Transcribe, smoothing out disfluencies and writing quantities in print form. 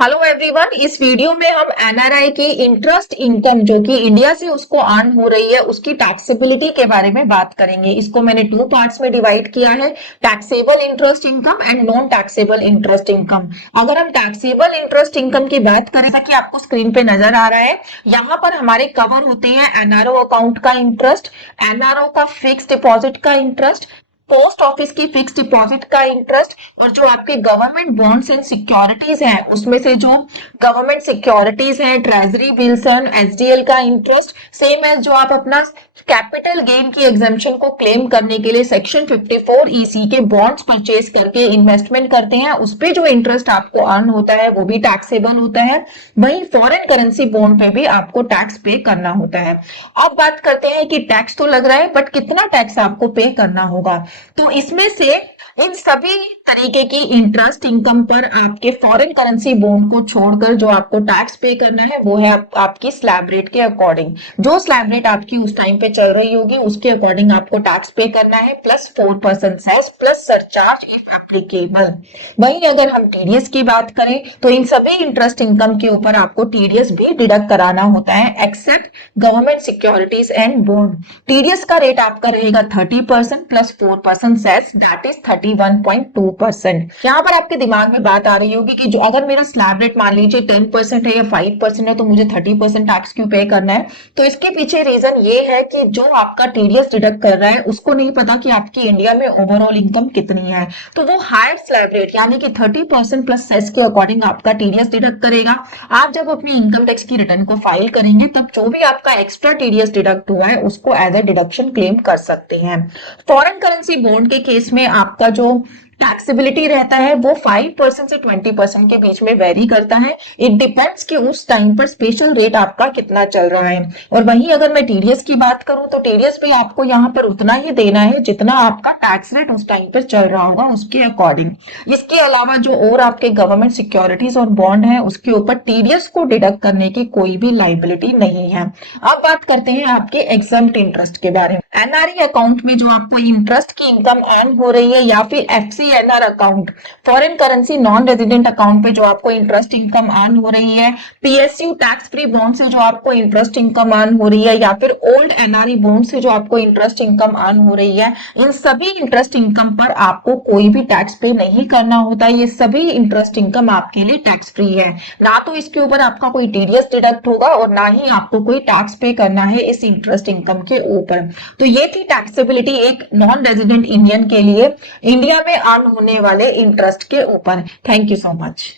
Hello everyone, इस video में हम एनआरआई की इंटरेस्ट इनकम जो कि इंडिया से उसको अर्न हो रही है उसकी टैक्सेबिलिटी के बारे में बात करेंगे। इसको मैंने टू पार्ट्स में डिवाइड किया है, taxable interest income and non taxable interest income. अगर हम टैक्सेबल इंटरेस्ट इनकम की बात करें, जैसा कि आपको स्क्रीन पे नजर आ रहा है, यहाँ पर हमारे कवर होते हैं एनआरओ अकाउंट का इंटरेस्ट, एनआरओ का फिक्स डिपॉजिट का इंटरेस्ट, पोस्ट ऑफिस की फिक्स डिपॉजिट का इंटरेस्ट, और जो आपके गवर्नमेंट बॉन्ड्स एंड सिक्योरिटीज हैं उसमें से जो गवर्नमेंट सिक्योरिटीज हैं, ट्रेजरी बिल्स एंड एसडीएल का इंटरेस्ट, सेम एज जो आप अपना कैपिटल गेन की एग्जेम्पशन को क्लेम करने के लिए सेक्शन 54 ईसी के बॉन्ड्स परचेज करके इन्वेस्टमेंट करते हैं, उस पे जो इंटरेस्ट आपको अर्न होता है वो भी टैक्सेबल होता है। वहीं फॉरेन करेंसी बॉन्ड पे भी आपको टैक्स पे करना होता है। अब बात करते हैं कि टैक्स तो लग रहा है, बट कितना टैक्स आपको पे करना होगा। तो इसमें से इन सभी तरीके की इंटरेस्ट इनकम पर आपके फॉरेन करेंसी बॉन्ड को छोड़कर जो आपको टैक्स पे करना है वो है आपकी स्लैब रेट के अकॉर्डिंग। जो स्लैब रेट आपकी उस टाइम पे चल रही होगी उसके अकॉर्डिंग आपको टैक्स पे करना है, plus 4% cess plus surcharge if applicable. वहीं अगर हम टीडीएस की बात करें तो इन सभी इंटरेस्ट इनकम के ऊपर आपको टीडीएस भी डिडक्ट कराना होता है, except government securities and bond. TDS का रेट आपका रहेगा 30% प्लस 4% सेस, दैट इज 31.2%। यहाँ पर आपके दिमाग में बात आ रही होगी कि जो अगर मेरा स्लैब रेट मान लीजिए 10% है या 5% है तो मुझे 30% टैक्स क्यों पे करना है। तो इसके पीछे रीजन ये है कि जो आपका टीडीएस डिडक्ट कर रहा है उसको नहीं पता कि आपकी इंडिया में ओवरऑल इनकम कितनी है, तो वो हायर स्लैब रेट यानी कि 30% प्लस सेस के अकॉर्डिंग आपका टीडीएस डिडक्ट करेगा। आप जब अपनी इनकम टैक्स की रिटर्न को फाइल करेंगे तब जो भी आपका एक्स्ट्रा टीडीएस डिडक्ट हुआ है उसको एज ए डिडक्शन क्लेम कर सकते हैं। फॉरेन करेंसी बॉन्ड के केस में आपका जो टैक्सेबिलिटी रहता है वो 5% से 20% के बीच में वेरी करता है। इट डिपेंड्स कि उस टाइम पर स्पेशल रेट आपका कितना चल रहा है। और वहीं अगर मैं टीडीएस की बात करूं तो टीडीएस भी आपको यहाँ पर उतना ही देना है जितना आपका टैक्स रेट उस टाइम पर चल रहा होगा उसके अकॉर्डिंग। इसके अलावा जो और आपके गवर्नमेंट सिक्योरिटीज और बॉन्ड है उसके ऊपर टीडीएस को डिडक्ट करने की कोई भी लाइबिलिटी नहीं है। अब बात करते हैं आपके एग्जम्प्ट इंटरेस्ट के बारे में। एनआरई अकाउंट में जो आपको इंटरेस्ट की इनकम अर्न हो रही है या फिर FCNR account, foreign currency non resident account पे जो आपको इंटरेस्ट इनकम अर्न हो रही है, पीएसयू टैक्स फ्री बॉन्ड से जो आपको इंटरेस्ट इनकम अर्न हो रही है, या फिर ओल्ड एनआरई बॉन्ड से जो आपको इंटरेस्ट इनकम अर्न हो रही है, इन सभी इंटरेस्ट इनकम पर आपको कोई भी टैक्स पे नहीं करना होता। ये सभी इंटरेस्ट इनकम आपके लिए टैक्स फ्री है, ना तो इसके ऊपर आपका कोई टीडीएस डिडक्ट होगा और ना ही आपको कोई टैक्स पे करना है इस इंटरेस्ट इनकम के ऊपर। तो ये थी टैक्सेबिलिटी एक नॉन रेजिडेंट इंडियन के लिए इंडिया में अर्न होने वाले इंटरेस्ट के ऊपर। Thank you so much.